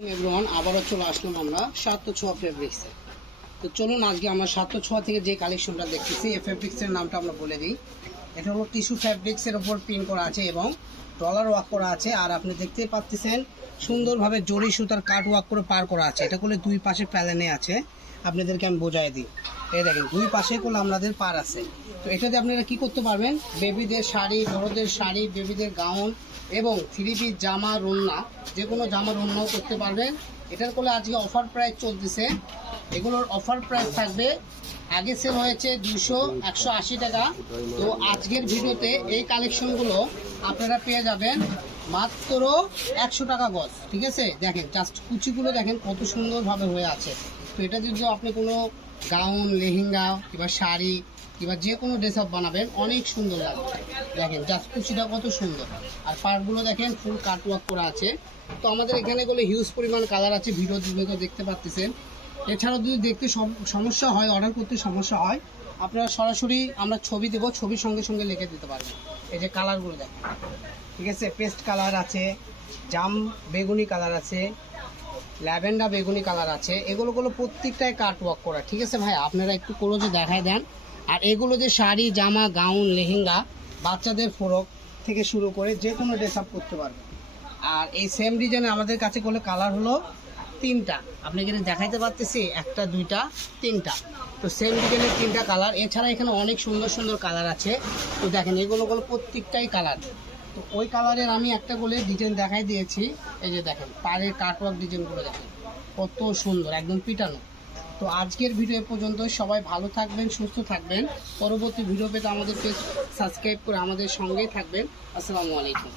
Everyone আবারও চলে আসলাম আমরা ৭০৬ ফেব্রিক্সে। তো চলুন আজকে আমরা ৭০৬ থেকে যে কালেকশনটা দেখতেছি এই ফেব্রিক্সের নামটা আমরা বলে দিই। এটা হলো টিস্যু ফেব্রিক্সের ওপর প্রিন্ট করা আছে এবং ডলার ওয়ার্ক করা আছে। আর আপনি দেখতেই পাচ্ছেন সুন্দরভাবে জরি সুতার কাট ওয়ার্ক করে পার করা আছে। এটা করলে দুই পাশে প্যালেনে আছে, আপনাদেরকে আমি বোঝাই দিই। এই দেখেন দুই পাশে করলে আপনাদের পার আছে। তো এটাতে আপনারা কি করতে পারবেন, বেবিদের শাড়ি, বড়দের শাড়ি, বেবিদের গাউন এবং থ্রি পিস জামা, রুন্না, যে কোনো জামা রুন্নাও করতে পারবেন। এটার করলে আজকে অফার প্রাইস চলতেছে। এগুলোর অফার প্রাইস থাকবে, আগে সেল হয়েছে 180 টাকা। তো আজকের ভিডিওতে এই কালেকশনগুলো আপনারা পেয়ে যাবেন মাত্র 100 টাকা গজ। ঠিক আছে, দেখেন জাস্ট কুচিগুলো দেখেন কত সুন্দরভাবে হয়ে আছে। তো এটা যদি আপনি কোনো গাউন, লেহেঙ্গা কিংবা শাড়ি কিংবা যে কোনো ড্রেস আপ বানাবেন অনেক সুন্দর লাগবে। দেখেন জাস্ট কুচিটা কত সুন্দর, আর পার্টগুলো দেখেন ফুল কাটওয়ার্ক করা আছে। তো আমাদের এখানে গেলে হিউজ পরিমাণ কালার আছে, ভিডিও দেখতে পাচ্ছেন। এছাড়াও যদি দেখতে সমস্যা হয়, অর্ডার করতে সমস্যা হয়, আপনারা সরাসরি আমরা ছবি দেবো, ছবির সঙ্গে সঙ্গে লিখে দিতে পারবেন। এই যে কালারগুলো দেখেন, ঠিক আছে, পেস্ট কালার আছে, জাম বেগুনি কালার আছে, ল্যাভেন্ডার বেগুনি কালার আছে। এগুলো প্রত্যেকটাই কাট ওয়ার্ক করা। ঠিক আছে ভাই, আপনারা একটু যে দেখায় দেন। আর এগুলো যে শাড়ি, জামা, গাউন, লেহেঙ্গা, বাচ্চাদের ফ্রক থেকে শুরু করে যে কোনো ড্রেস আপ করতে পারবেন। আর এই সেম ডিজাইনে আমাদের কাছে করলে কালার হলো 3টা। আপনি এখানে দেখাইতে পারতেছি 1টা 2টা 3টা। তো সেম ডিজাইনের 3টা কালার। এছাড়া এখানে অনেক সুন্দর সুন্দর কালার আছে। তো দেখেন এগুলো প্রত্যেকটাই কালার। তো ওই কালারের আমি একটা করে ডিজাইন দেখাই দিয়েছি। এই যে দেখেন পাড়ের কাটওয়ার্ক ডিজাইনগুলো দেখেন কত সুন্দর, একদম পিটানো। তো আজকের ভিডিও পর্যন্ত, সবাই ভালো থাকবেন, সুস্থ থাকবেন। পরবর্তী ভিডিও পেতে আমাদের পেজ সাবস্ক্রাইব করে আমাদের সঙ্গেই থাকবেন। আসসালামু আলাইকুম।